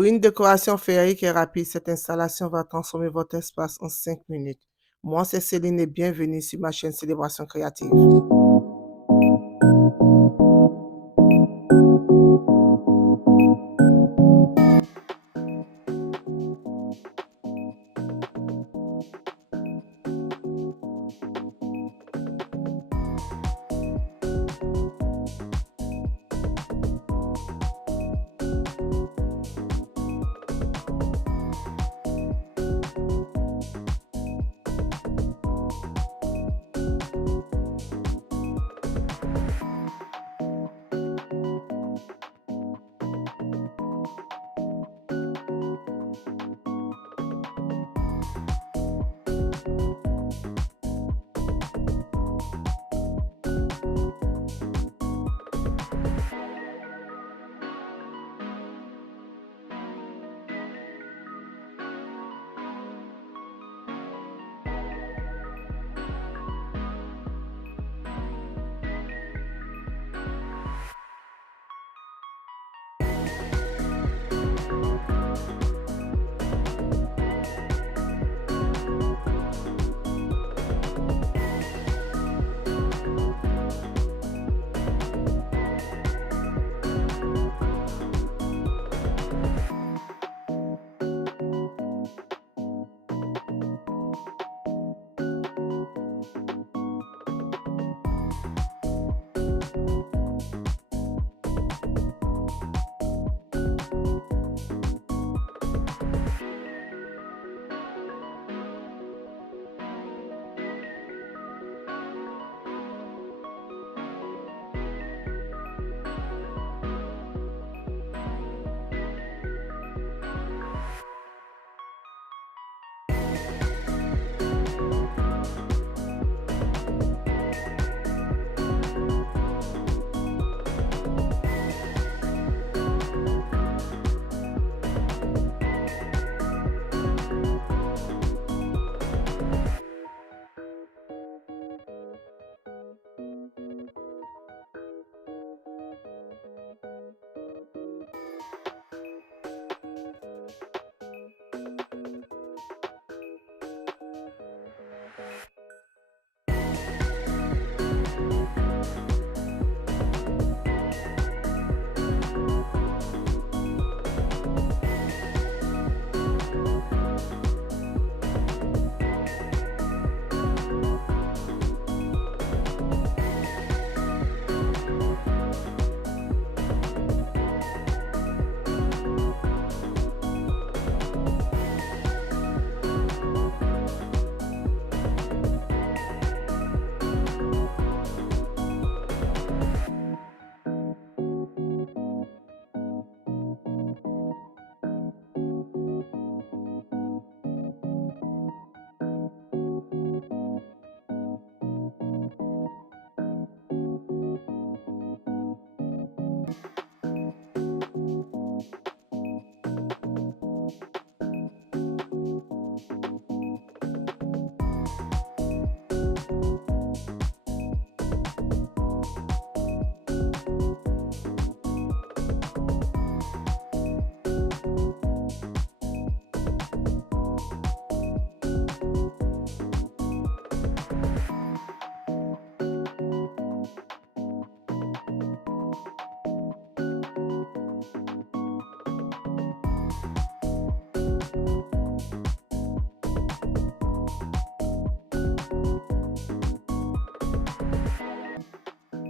Pour une décoration féerique et rapide, cette installation va transformer votre espace en 5 minutes. Moi, c'est Céline et bienvenue sur ma chaîne Célébration Créative.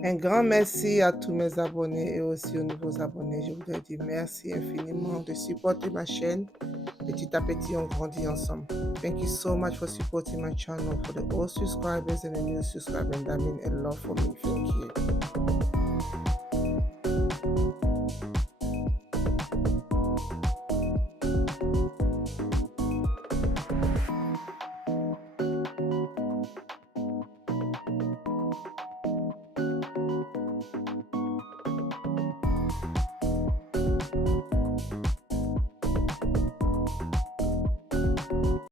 Un grand merci à tous mes abonnés et aussi aux nouveaux abonnés. Je voudrais dire merci infiniment de supporter ma chaîne. Petit à petit, on grandit ensemble. Thank you so much for supporting my channel. For the old subscribers and the new subscribers, that means a lot for me. Thank you.